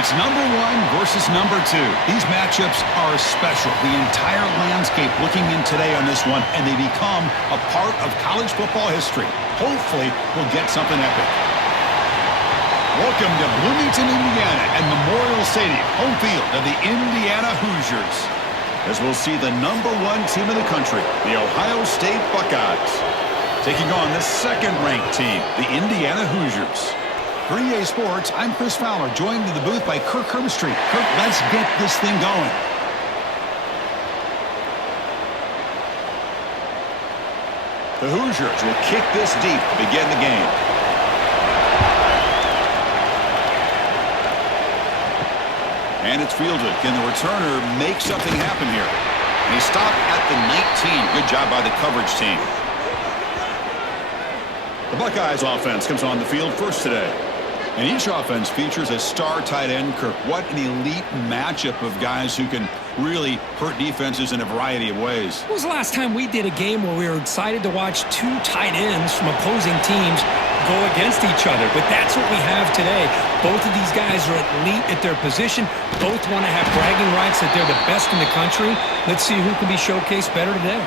It's number 1 versus number 2. These matchups are special. The entire landscape looking in today on this one, and they become a part of college football history. Hopefully, we'll get something epic. Welcome to Bloomington, Indiana, and Memorial Stadium, home field of the Indiana Hoosiers. As we'll see the number 1 team in the country, the Ohio State Buckeyes, taking on the second-ranked team, the Indiana Hoosiers. For EA Sports, I'm Chris Fowler, joined in the booth by Kirk Herbstreit. Kirk, let's get this thing going. The Hoosiers will kick this deep to begin the game. And it's fielded. Can the returner make something happen here? And he stopped at the 19. Good job by the coverage team. The Buckeyes offense comes on the field first today. And each offense features a star tight end, Kirk. What an elite matchup of guys who can really hurt defenses in a variety of ways. When was the last time we did a game where we were excited to watch 2 tight ends from opposing teams go against each other? But that's what we have today. Both of these guys are elite at their position. Both want to have bragging rights that they're the best in the country. Let's see who can be showcased better today.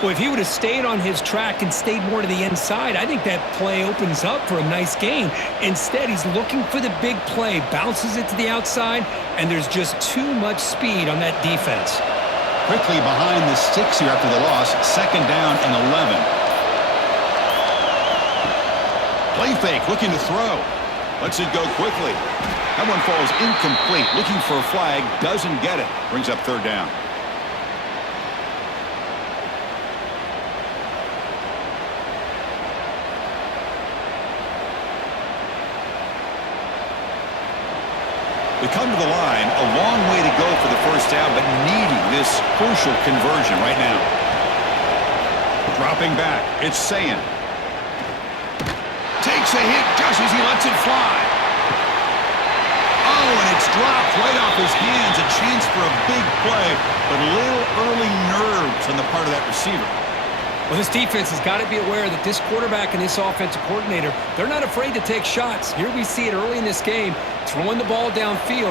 Well, if he would have stayed on his track and stayed more to the inside, I think that play opens up for a nice gain. Instead, he's looking for the big play, bounces it to the outside, and there's just too much speed on that defense. Quickly behind the sticks here after the loss, 2nd down and 11. Play fake, looking to throw. Lets it go quickly. That one falls incomplete. Looking for a flag, doesn't get it. Brings up 3rd down. They come to the line, a long way to go for the 1st down, but needing this crucial conversion right now. Dropping back, it's Sayin. Takes a hit just as he lets it fly. Oh, and it's dropped right off his hands. A chance for a big play, but a little early nerves on the part of that receiver. Well, this defense has got to be aware that this quarterback and this offensive coordinator, they're not afraid to take shots. Here we see it early in this game, throwing the ball downfield.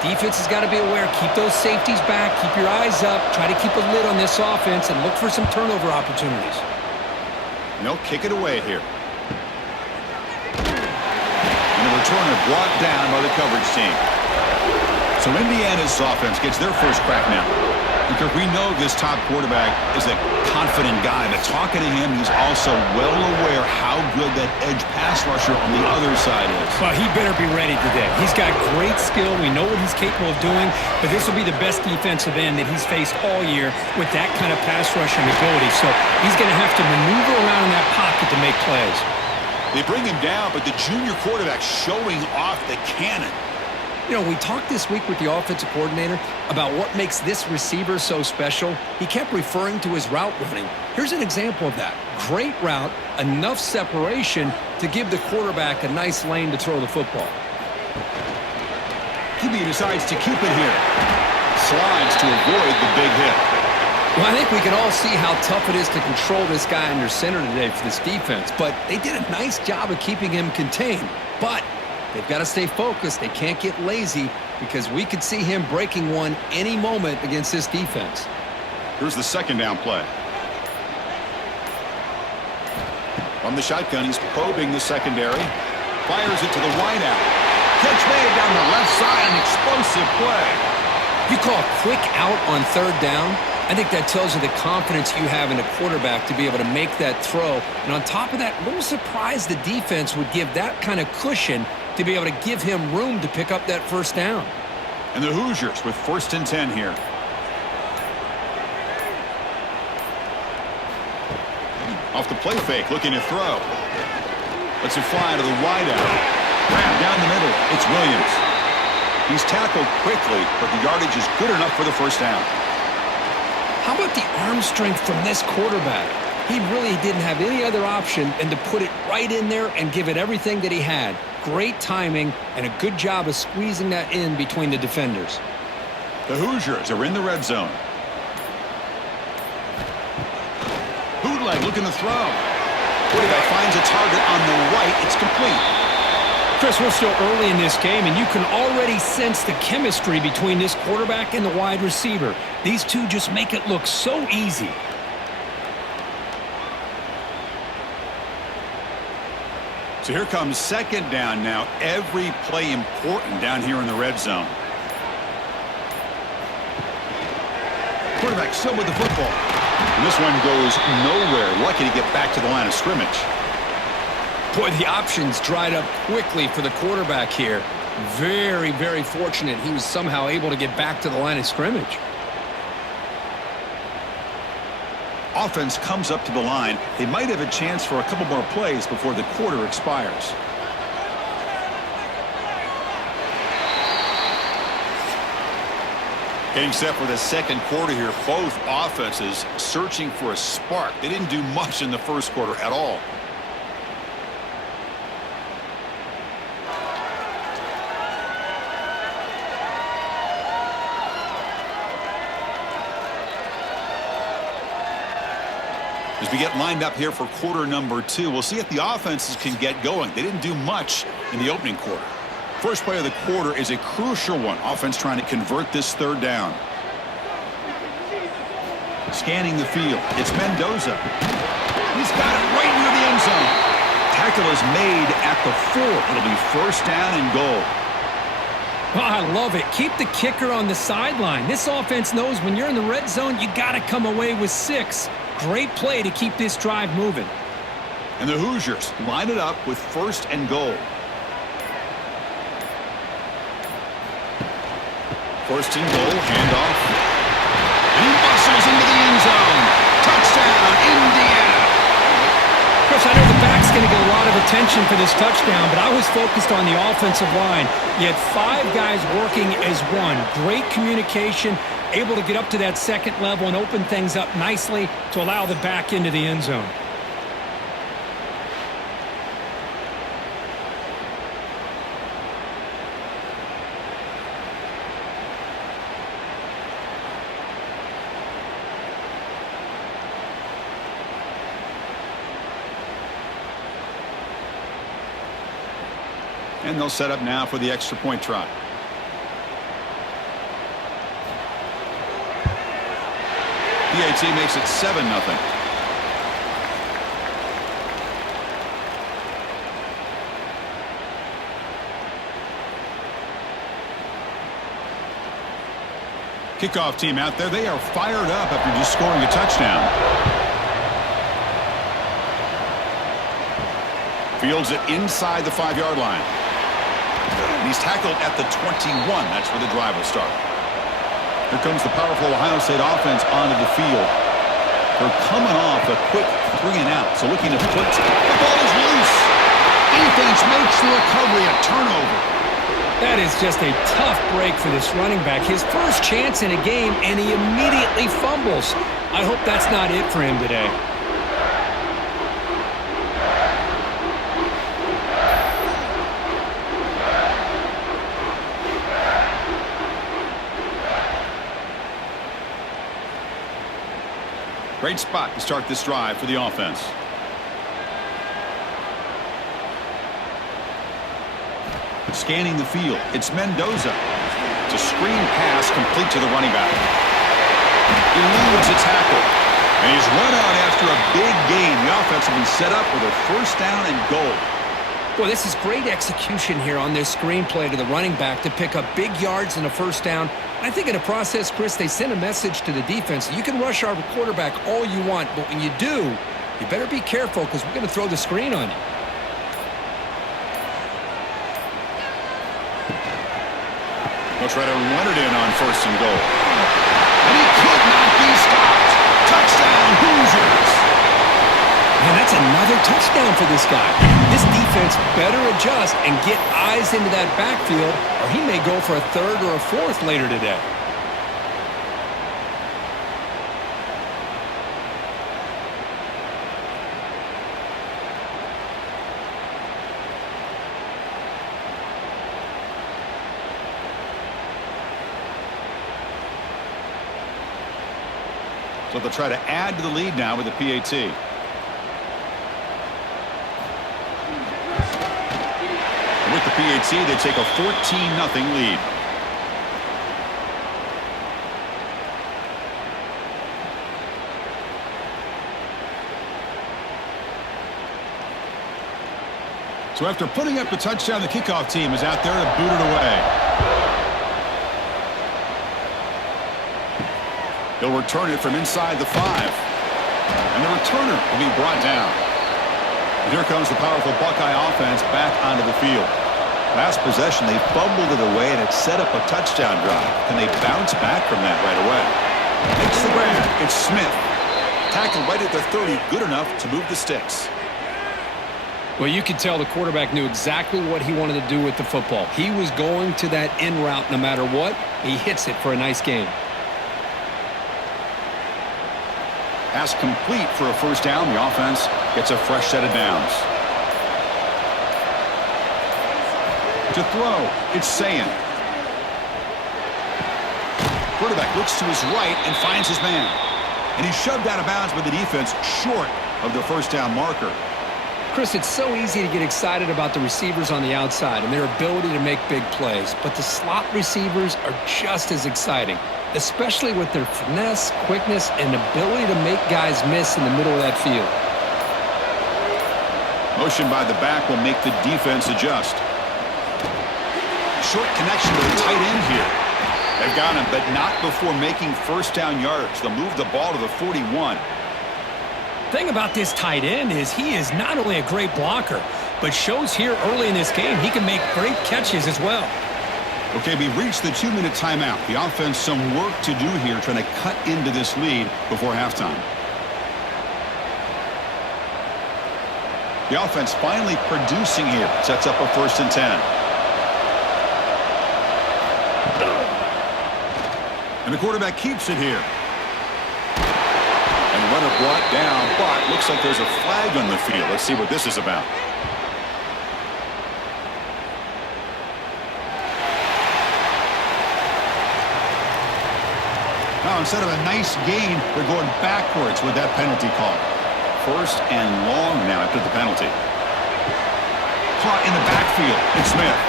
The defense has got to be aware. Keep those safeties back. Keep your eyes up. Try to keep a lid on this offense and look for some turnover opportunities. And they'll kick it away here. And the returner brought down by the coverage team. So Indiana's offense gets their first crack now. Because we know this top quarterback is a confident guy, but talking to him, he's also well aware how good that edge pass rusher on the other side is. Well, he better be ready today. He's got great skill. We know what he's capable of doing, but this will be the best defensive end that he's faced all year with that kind of pass rushing ability. So he's going to have to maneuver around in that pocket to make plays. They bring him down, but the junior quarterback showing off the cannon. You know, we talked this week with the offensive coordinator about what makes this receiver so special. He kept referring to his route running. Here's an example of that. Great route, enough separation to give the quarterback a nice lane to throw the football. QB decides to keep it here. Slides to avoid the big hit. Well, I think we can all see how tough it is to control this guy under center today for this defense, but they did a nice job of keeping him contained. But they've got to stay focused. They can't get lazy because we could see him breaking one any moment against this defense. Here's the 2nd down play. From the shotgun, he's probing the secondary. Fires it to the wideout. Catch made down the left side, an explosive play. You call a quick out on 3rd down? I think that tells you the confidence you have in a quarterback to be able to make that throw. And on top of that, a little surprised the defense would give that kind of cushion to be able to give him room to pick up that 1st down. And the Hoosiers with 1st and 10 here. Off the play fake, looking to throw. Lets it fly to the wideout. Grab down the middle. It's Williams. He's tackled quickly, but the yardage is good enough for the 1st down. How about the arm strength from this quarterback? He really didn't have any other option than to put it right in there and give it everything that he had. Great timing and a good job of squeezing that in between the defenders. The Hoosiers are in the red zone. Bootleg looking to throw. Quarterback finds a target on the right. It's complete. Chris, we're still early in this game, and you can already sense the chemistry between this quarterback and the wide receiver. These two just make it look so easy. So here comes second down now. Every play important down here in the red zone. Quarterback still with the football. And this one goes nowhere. Lucky to get back to the line of scrimmage. Boy, the options dried up quickly for the quarterback here. Very, very fortunate he was somehow able to get back to the line of scrimmage. Offense comes up to the line. They might have a chance for a couple more plays before the quarter expires. Getting set for the second quarter here. Both offenses searching for a spark. They didn't do much in the first quarter at all. As we get lined up here for quarter number 2, we'll see if the offenses can get going. They didn't do much in the opening quarter. First play of the quarter is a crucial one. Offense trying to convert this third down. Scanning the field. It's Mendoza. He's got it right near the end zone. Tackle is made at the 4. It'll be first down and goal. Oh, I love it. Keep the kicker on the sideline. This offense knows when you're in the red zone, you got to come away with 6. Great play to keep this drive moving. And the Hoosiers line it up with first and goal. First and goal, handoff. And he bustles into the end zone. Touchdown, Indiana. Chris, I know the back's going to get a lot of attention for this touchdown, but I was focused on the offensive line. You had 5 guys working as one. Great communication, able to get up to that second level and open things up nicely to allow the back into the end zone. And they'll set up now for the extra point try. PAT makes it 7-0. Kickoff team out there. They are fired up after just scoring a touchdown. Fields it inside the 5-yard line. And he's tackled at the 21. That's where the drive will start. Here comes the powerful Ohio State offense onto the field. They're coming off a quick 3-and-out, so looking to put the ball is loose. Defense makes the recovery, a turnover. That is just a tough break for this running back. His first chance in a game, and he immediately fumbles. I hope that's not it for him today. Great spot to start this drive for the offense. Scanning the field. It's Mendoza. It's a screen pass complete to the running back. Eludes a tackle. And he's run out after a big gain. The offense will be set up with a first down and goal. Boy, this is great execution here on this screenplay to the running back to pick up big yards and a first down. I think in the process, Chris, they send a message to the defense. You can rush our quarterback all you want, but when you do, you better be careful because we're going to throw the screen on you. They'll try to run it in on first and goal. And he could not be stopped. Touchdown, Hoosiers. Man, that's another touchdown for this guy. This defense better adjust and get eyes into that backfield, or he may go for a 3rd or a 4th later today. So they'll try to add to the lead now with the PAT. With the PAT, they take a 14-0 lead. So after putting up the touchdown, the kickoff team is out there to boot it away. He'll return it from inside the 5. And the returner will be brought down. And here comes the powerful Buckeye offense back onto the field. Last possession, they fumbled it away, and it set up a touchdown drive. Can they bounce back from that right away? Makes the grab. It's Smith. Tackled right at the 30, good enough to move the sticks. Well, you could tell the quarterback knew exactly what he wanted to do with the football. He was going to that in route no matter what. He hits it for a nice gain. Pass complete for a first down. The offense gets a fresh set of downs. To throw, it's Sayin. Quarterback looks to his right and finds his man. And he's shoved out of bounds by the defense short of the first down marker. Chris, it's so easy to get excited about the receivers on the outside and their ability to make big plays, but the slot receivers are just as exciting, especially with their finesse, quickness, and ability to make guys miss in the middle of that field. Motion by the back will make the defense adjust. Short connection to the tight end here. They've got him, but not before making first down yards. They'll move the ball to the 41. The thing about this tight end is he is not only a great blocker, but shows here early in this game he can make great catches as well. Okay, we've reached the 2-minute timeout. The offense some work to do here trying to cut into this lead before halftime. The offense finally producing here. Sets up a 1st and 10. And the quarterback keeps it here. And runner brought down, but looks like there's a flag on the field. Let's see what this is about. Now, instead of a nice gain, they're going backwards with that penalty call. 1st and long now after the penalty. Caught in the backfield. It's Smith.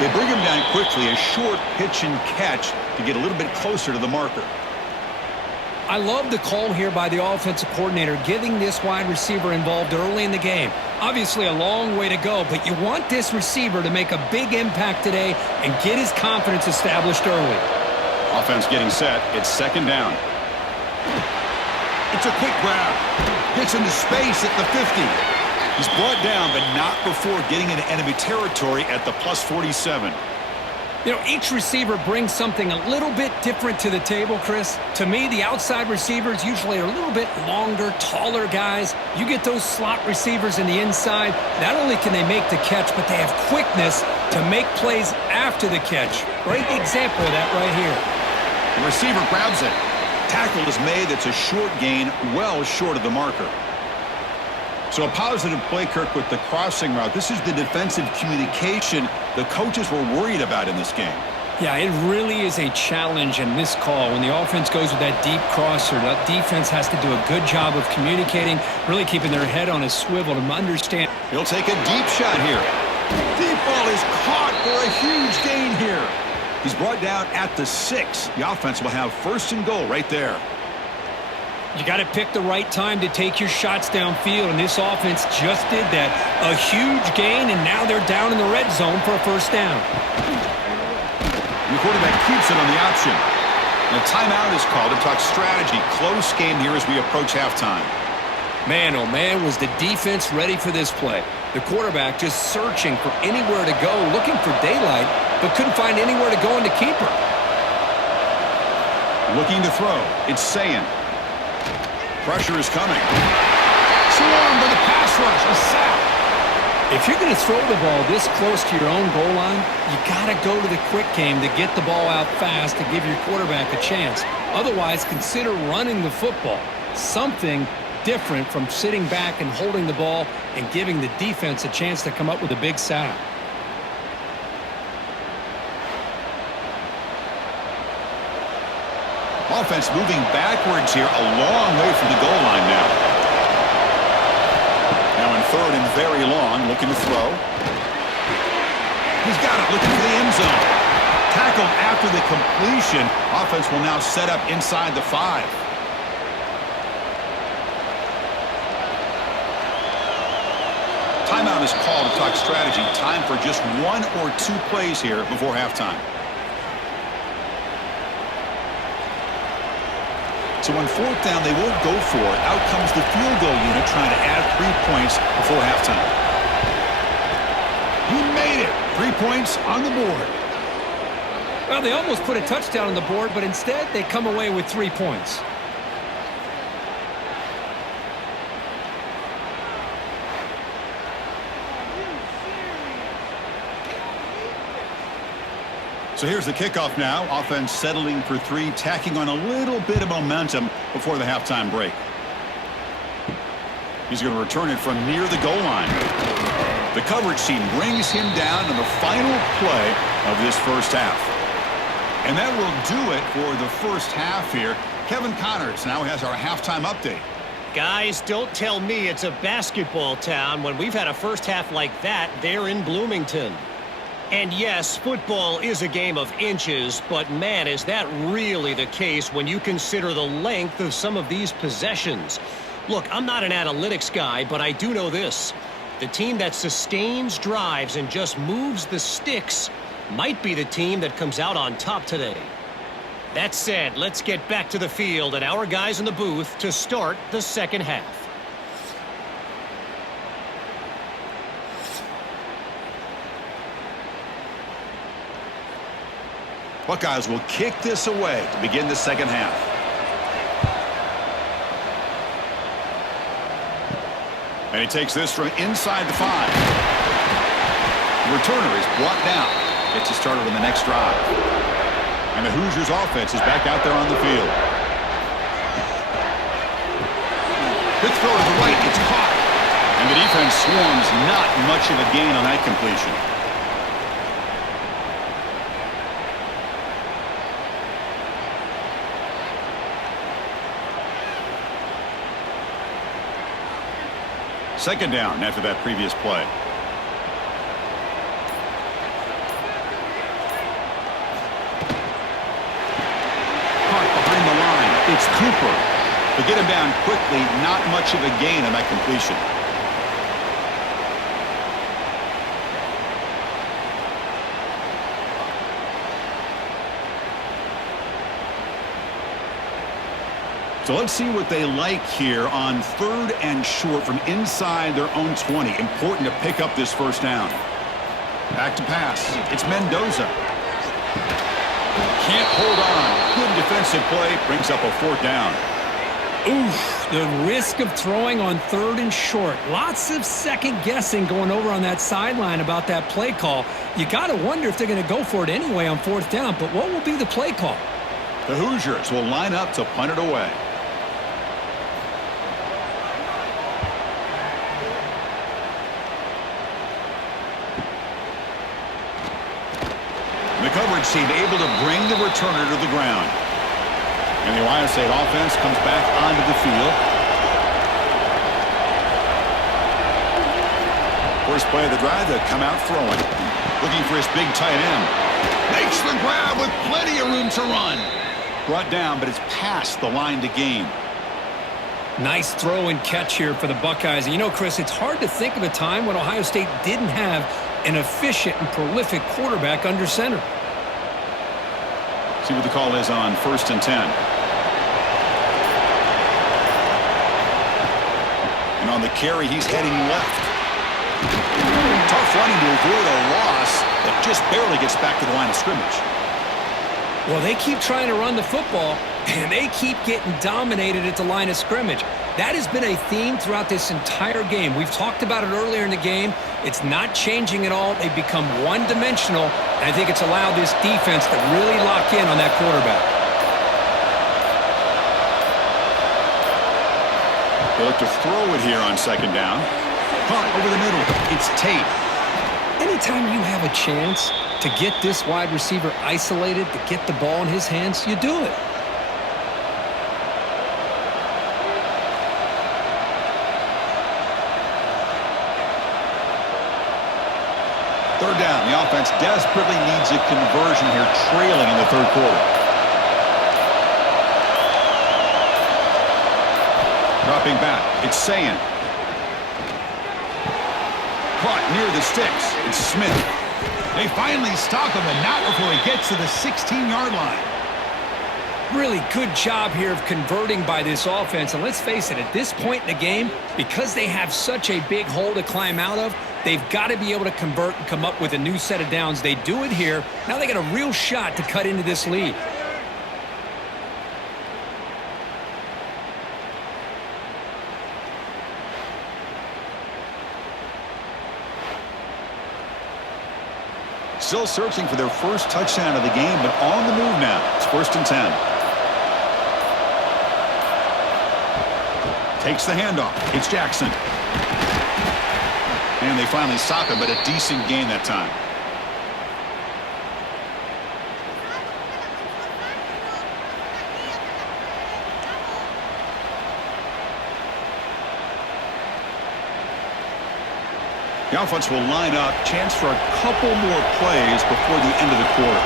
They bring him down quickly. A short pitch and catch to get a little bit closer to the marker. I love the call here by the offensive coordinator, getting this wide receiver involved early in the game. Obviously a long way to go, but you want this receiver to make a big impact today and get his confidence established early. Offense getting set. It's 2nd down. It's a quick grab. Gets into space at the 50. He's brought down, but not before getting into enemy territory at the +47. You know, each receiver brings something a little bit different to the table, Chris. To me, the outside receivers usually are a little bit longer, taller guys. You get those slot receivers in the inside, not only can they make the catch, but they have quickness to make plays after the catch. Great example of that right here. The receiver grabs it. Tackle is made. That's a short gain, well short of the marker. So a positive play, Kirk, with the crossing route. This is the defensive communication the coaches were worried about in this game. Yeah, it really is a challenge in this call. When the offense goes with that deep crosser, that defense has to do a good job of communicating, really keeping their head on a swivel to understand. He'll take a deep shot here. Deep ball is caught for a huge gain here. He's brought down at the 6. The offense will have 1st and goal right there. You got to pick the right time to take your shots downfield, and this offense just did that. A huge gain, and now they're down in the red zone for a 1st down. And the quarterback keeps it on the option. And a timeout is called to talk strategy. Close game here as we approach halftime. Man, oh man, was the defense ready for this play. The quarterback just searching for anywhere to go, looking for daylight, but couldn't find anywhere to go in the keeper. Looking to throw. It's Sayin. Pressure is coming. Swarmed by the pass rush. A sack. If you're going to throw the ball this close to your own goal line, you got to go to the quick game to get the ball out fast to give your quarterback a chance. Otherwise, consider running the football. Something different from sitting back and holding the ball and giving the defense a chance to come up with a big sack. Offense moving backwards here, a long way from the goal line now. Now in 3rd and very long, looking to throw. He's got it, looking for the end zone. Tackled after the completion. Offense will now set up inside the 5. Timeout is called to talk strategy. Time for just 1 or 2 plays here before halftime. So on 4th down, they won't go for it. Out comes the field goal unit trying to add 3 points before halftime. He made it. 3 points on the board. Well, they almost put a touchdown on the board, but instead they come away with 3 points. So here's the kickoff now. Offense settling for 3, tacking on a little bit of momentum before the halftime break. He's going to return it from near the goal line. The coverage team brings him down in the final play of this first half. And that will do it for the first half here. Kevin Connors now has our halftime update. Guys, don't tell me it's a basketball town when we've had a first half like that there in Bloomington. And yes, football is a game of inches, but man, is that really the case when you consider the length of some of these possessions. Look, I'm not an analytics guy, but I do know this. The team that sustains drives and just moves the sticks might be the team that comes out on top today. That said, let's get back to the field and our guys in the booth to start the second half. Buckeyes will kick this away to begin the second half. And he takes this from inside the 5. The returner is brought down. Gets you started on the next drive. And the Hoosiers offense is back out there on the field. Quick throw to the right. It's caught. And the defense swarms. Not much of a gain on that completion. Second down after that previous play. Caught behind the line. It's Cooper. They get him down quickly. Not much of a gain on that completion. So let's see what they like here on 3rd and short from inside their own 20. Important to pick up this first down. Back to pass. It's Mendoza. Can't hold on. Good defensive play. Brings up a 4th down. Oof, the risk of throwing on 3rd and short. Lots of second guessing going over on that sideline about that play call. You got to wonder if they're going to go for it anyway on 4th down, but what will be the play call? The Hoosiers will line up to punt it away. The coverage team able to bring the returner to the ground. And the Ohio State offense comes back onto the field. First play of the drive, they come out throwing. Looking for his big tight end. Makes the grab with plenty of room to run. Brought down, but it's past the line to gain. Nice throw and catch here for the Buckeyes. And you know, Chris, it's hard to think of a time when Ohio State didn't have an efficient and prolific quarterback under center. See what the call is on 1st and 10. And on the carry, he's heading left. Tough running to avoid a loss that just barely gets back to the line of scrimmage. Well, they keep trying to run the football, and they keep getting dominated at the line of scrimmage. That has been a theme throughout this entire game. We've talked about it earlier in the game. It's not changing at all. They've become one-dimensional, and I think it's allowed this defense to really lock in on that quarterback. They look to throw it here on 2nd down. Caught over the middle. It's Tate. Anytime you have a chance to get this wide receiver isolated, to get the ball in his hands, you do it. Third down. The offense desperately needs a conversion here, trailing in the third quarter. Dropping back. It's Sayan. Caught near the sticks. It's Smith. They finally stop him, and not before he gets to the 16-yard line. Really good job here of converting by this offense. And let's face it, at this point in the game, because they have such a big hole to climb out of, they've got to be able to convert and come up with a new set of downs. They do it here. Now they got a real shot to cut into this lead. Still searching for their first touchdown of the game, but on the move now. It's 1st and 10. Takes the handoff. It's Jackson. And they finally stop him, but a decent gain that time. The offense will line up. Chance for a couple more plays before the end of the quarter.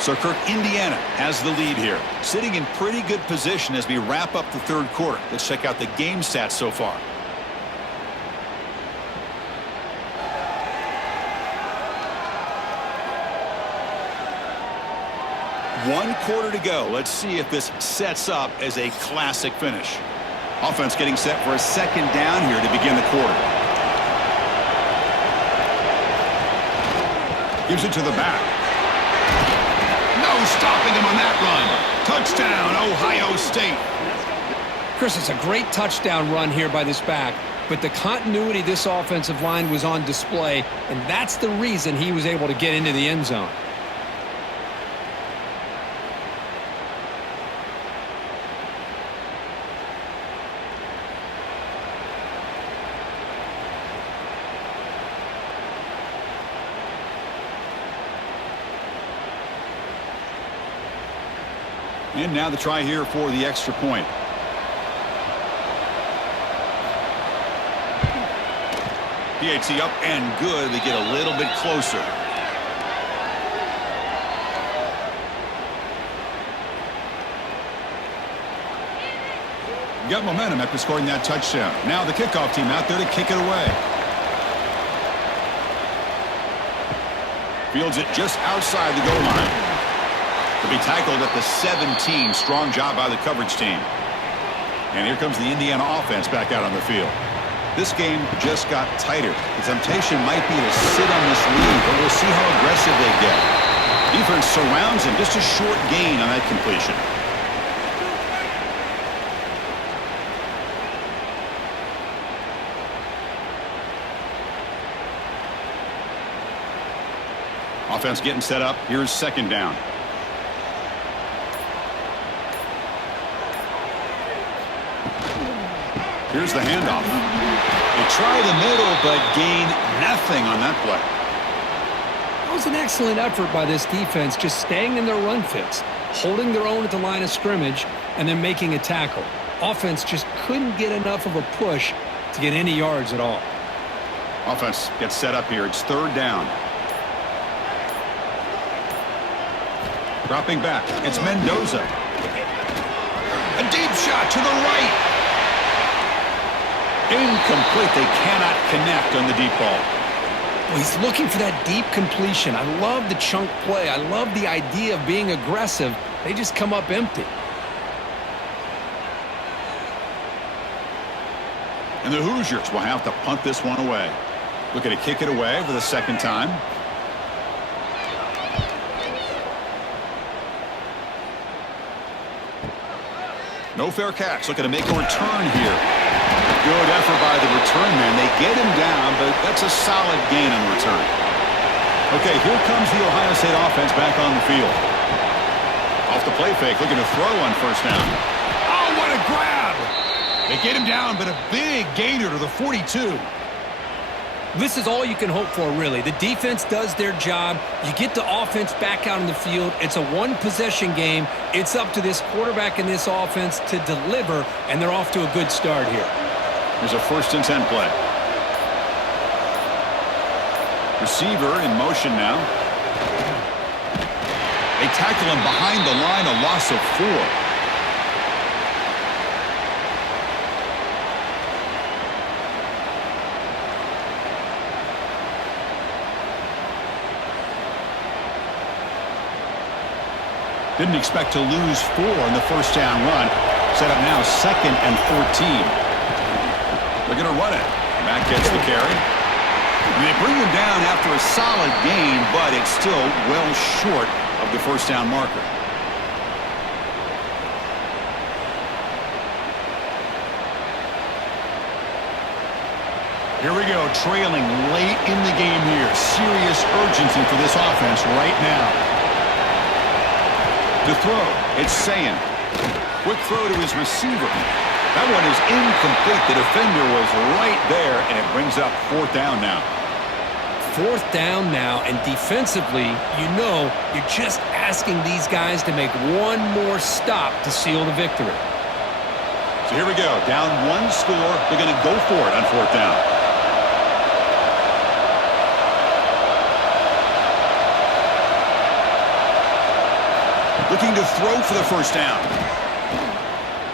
So Kirk, Indiana has the lead here. Sitting in pretty good position as we wrap up the third quarter. Let's check out the game stats so far. One quarter to go. Let's see if this sets up as a classic finish. Offense getting set for a second down here to begin the quarter. Gives it to the back. No stopping him on that run. Touchdown, Ohio State. Chris, it's a great touchdown run here by this back, but the continuity of this offensive line was on display, and that's the reason he was able to get into the end zone. And now the try here for the extra point. PAT up and good. They get a little bit closer. Got momentum after scoring that touchdown. Now the kickoff team out there to kick it away. Fields it just outside the goal line. To be tackled at the 17. Strong job by the coverage team. And here comes the Indiana offense back out on the field. This game just got tighter. The temptation might be to sit on this lead, but we'll see how aggressive they get. Defense surrounds him. Just a short gain on that completion. Offense getting set up. Here's second down. Here's the handoff. They try the middle, but gain nothing on that play. That was an excellent effort by this defense, just staying in their run fits, holding their own at the line of scrimmage, and then making a tackle. Offense just couldn't get enough of a push to get any yards at all. Offense gets set up here. It's third down. Dropping back. It's Mendoza. A deep shot to the right. Incomplete. They cannot connect on the deep ball. Well, he's looking for that deep completion. I love the chunk play. I love the idea of being aggressive. They just come up empty. And the Hoosiers will have to punt this one away. Looking to kick it away for the second time. No fair catch. Looking to make a return here. Good effort by the return man. They get him down, but that's a solid gain on the return. Okay, here comes the Ohio State offense back on the field. Off the play fake, looking to throw on first down. Oh, what a grab! They get him down, but a big gainer to the 42. This is all you can hope for, really. The defense does their job. You get the offense back out in the field. It's a one-possession game. It's up to this quarterback and this offense to deliver, and they're off to a good start here. Here's a 1st and 10 play. Receiver in motion now. They tackle him behind the line, a loss of 4. Didn't expect to lose 4 in the 1st down run. Set up now 2nd and 14. They're going to run it. Matt gets the carry. And they bring him down after a solid gain, but it's still well short of the 1st down marker. Here we go, trailing late in the game here. Serious urgency for this offense right now. To throw, it's Sayin. Quick throw to his receiver. That one is incomplete. The defender was right there, and it brings up 4th down now. 4th down now, and defensively, you're just asking these guys to make one more stop to seal the victory. So here we go. Down 1 score. They're going to go for it on 4th down. Looking to throw for the 1st down.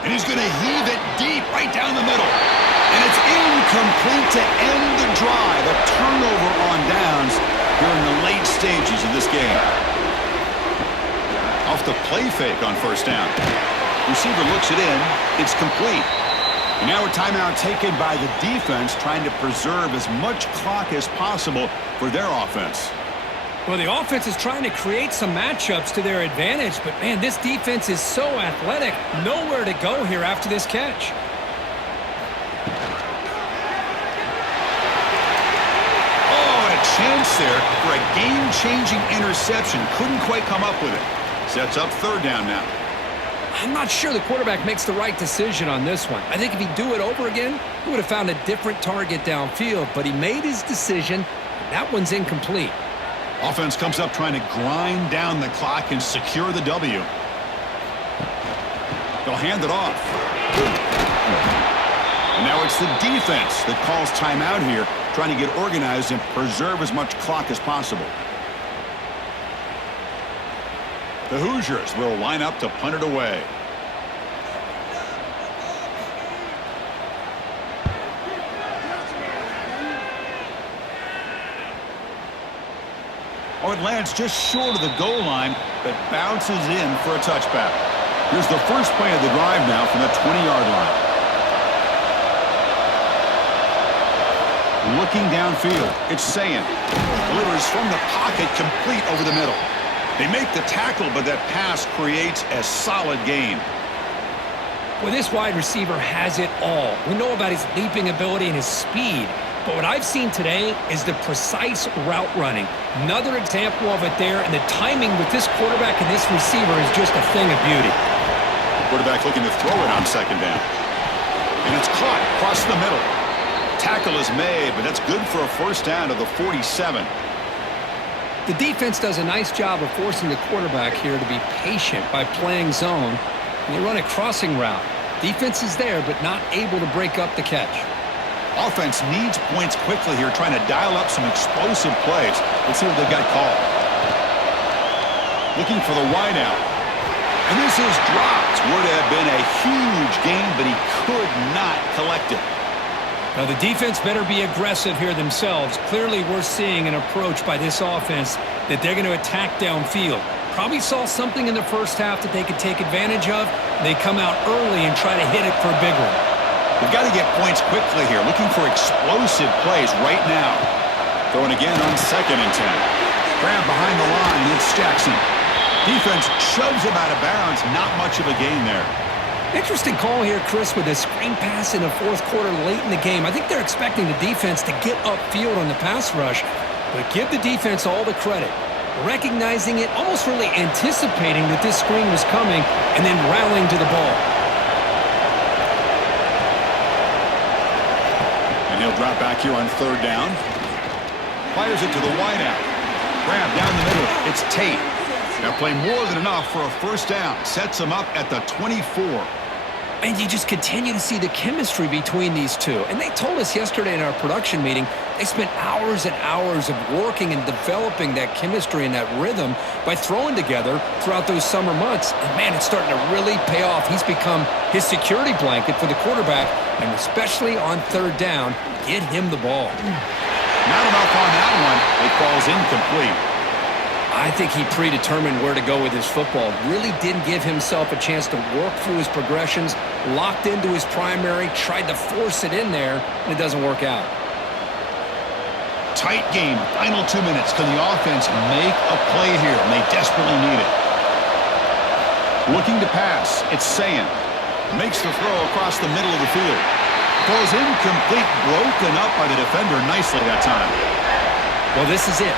And he's going to heave it deep right down the middle. And it's incomplete to end the drive. A turnover on downs here in the late stages of this game. Off the play fake on 1st down. Receiver looks it in. It's complete. And now a timeout taken by the defense, trying to preserve as much clock as possible for their offense. Well, the offense is trying to create some matchups to their advantage, but, man, this defense is so athletic. Nowhere to go here after this catch. Oh, and a chance there for a game-changing interception. Couldn't quite come up with it. Sets up 3rd down now. I'm not sure the quarterback makes the right decision on this one. I think if he'd do it over again, he would have found a different target downfield, but he made his decision, and that one's incomplete. Offense comes up trying to grind down the clock and secure the W. They'll hand it off. And now it's the defense that calls timeout here, trying to get organized and preserve as much clock as possible. The Hoosiers will line up to punt it away. Oh, it lands just short of the goal line, but bounces in for a touchback. Here's the first play of the drive now from the 20-yard line. Looking downfield, it's Sayin. Delivers from the pocket, complete over the middle. They make the tackle, but that pass creates a solid gain. Well, this wide receiver has it all. We know about his leaping ability and his speed. But what I've seen today is the precise route running. Another example of it there, and the timing with this quarterback and this receiver is just a thing of beauty. Quarterback looking to throw it on 2nd down. And it's caught across the middle. Tackle is made, but that's good for a 1st down to the 47. The defense does a nice job of forcing the quarterback here to be patient by playing zone. And they run a crossing route. Defense is there, but not able to break up the catch. Offense needs points quickly here, trying to dial up some explosive plays. Let's see what they've got called. Looking for the wideout. And this is dropped. Would have been a huge gain, but he could not collect it. Now, the defense better be aggressive here themselves. Clearly, we're seeing an approach by this offense that they're going to attack downfield. Probably saw something in the 1st half that they could take advantage of. They come out early and try to hit it for a big one. We've got to get points quickly here. Looking for explosive plays right now. Throwing again on 2nd and 10. Grab behind the line. It's Jackson. Defense shoves him out of bounds. Not much of a gain there. Interesting call here, Chris, with a screen pass in the 4th quarter late in the game. I think they're expecting the defense to get upfield on the pass rush, but give the defense all the credit. Recognizing it, almost really anticipating that this screen was coming, and then rallying to the ball. And he'll drop back here on 3rd down. Fires it to the wideout. Grab down the middle. It's Tate. They'll play more than enough for a 1st down. Sets him up at the 24. And you just continue to see the chemistry between these two. And they told us yesterday in our production meeting, they spent hours and hours of working and developing that chemistry and that rhythm by throwing together throughout those summer months. And, man, it's starting to really pay off. He's become his security blanket for the quarterback, and especially on third down, get him the ball. Not enough on that one. It falls incomplete. I think he predetermined where to go with his football. Really didn't give himself a chance to work through his progressions, locked into his primary, tried to force it in there, and it doesn't work out. Tight game. Final 2 minutes. Can the offense make a play here? And they desperately need it. Looking to pass. It's Sand. Makes the throw across the middle of the field. Throws incomplete. Broken up by the defender nicely that time. Well, this is it.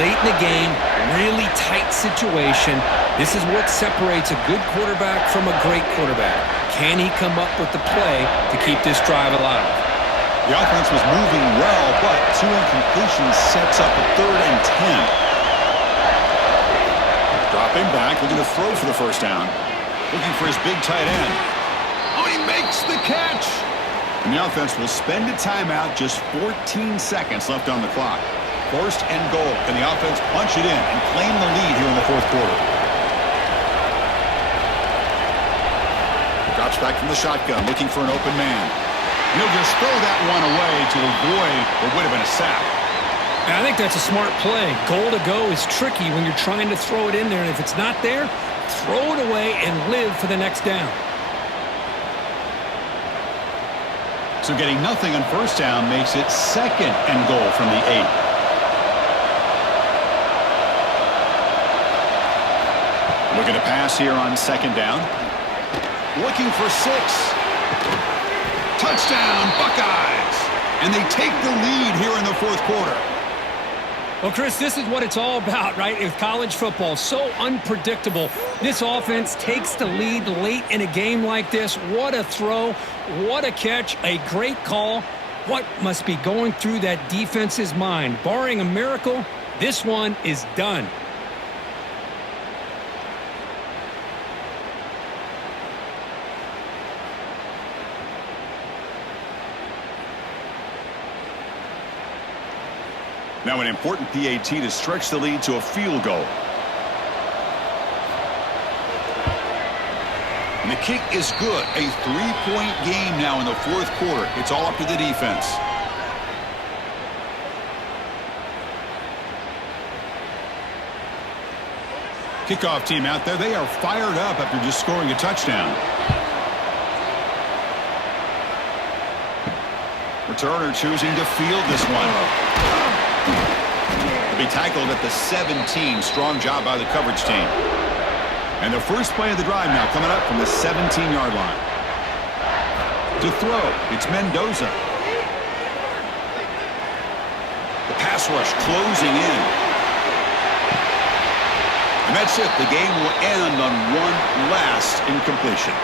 Late in the game, really tight situation. This is what separates a good quarterback from a great quarterback. Can he come up with the play to keep this drive alive? The offense was moving well, but 2 incompletions sets up a 3rd and 10. Dropping back, looking to throw for the first down. Looking for his big tight end. Oh, he makes the catch! And the offense will spend a timeout, just 14 seconds left on the clock. 1st and goal. Can the offense punch it in and claim the lead here in the 4th quarter? Drops back from the shotgun, looking for an open man. He'll just throw that one away to avoid what would have been a sack. And I think that's a smart play. Goal to go is tricky when you're trying to throw it in there, and if it's not there, throw it away and live for the next down. So getting nothing on 1st down makes it 2nd and goal from the 8. Looking to pass here on 2nd down. Looking for 6. Touchdown, Buckeyes! And they take the lead here in the 4th quarter. Well, Chris, this is what it's all about, right? With college football, so unpredictable. This offense takes the lead late in a game like this. What a throw. What a catch. A great call. What must be going through that defense's mind? Barring a miracle, this one is done. Now an important PAT to stretch the lead to a field goal. And the kick is good. A 3-point game now in the 4th quarter. It's all up to the defense. Kickoff team out there. They are fired up after just scoring a touchdown. Returner choosing to field this one. He'll be tackled at the 17. Strong job by the coverage team. And the first play of the drive now coming up from the 17-yard line. To throw, it's Mendoza. The pass rush closing in. And that's it. The game will end on one last incompletion.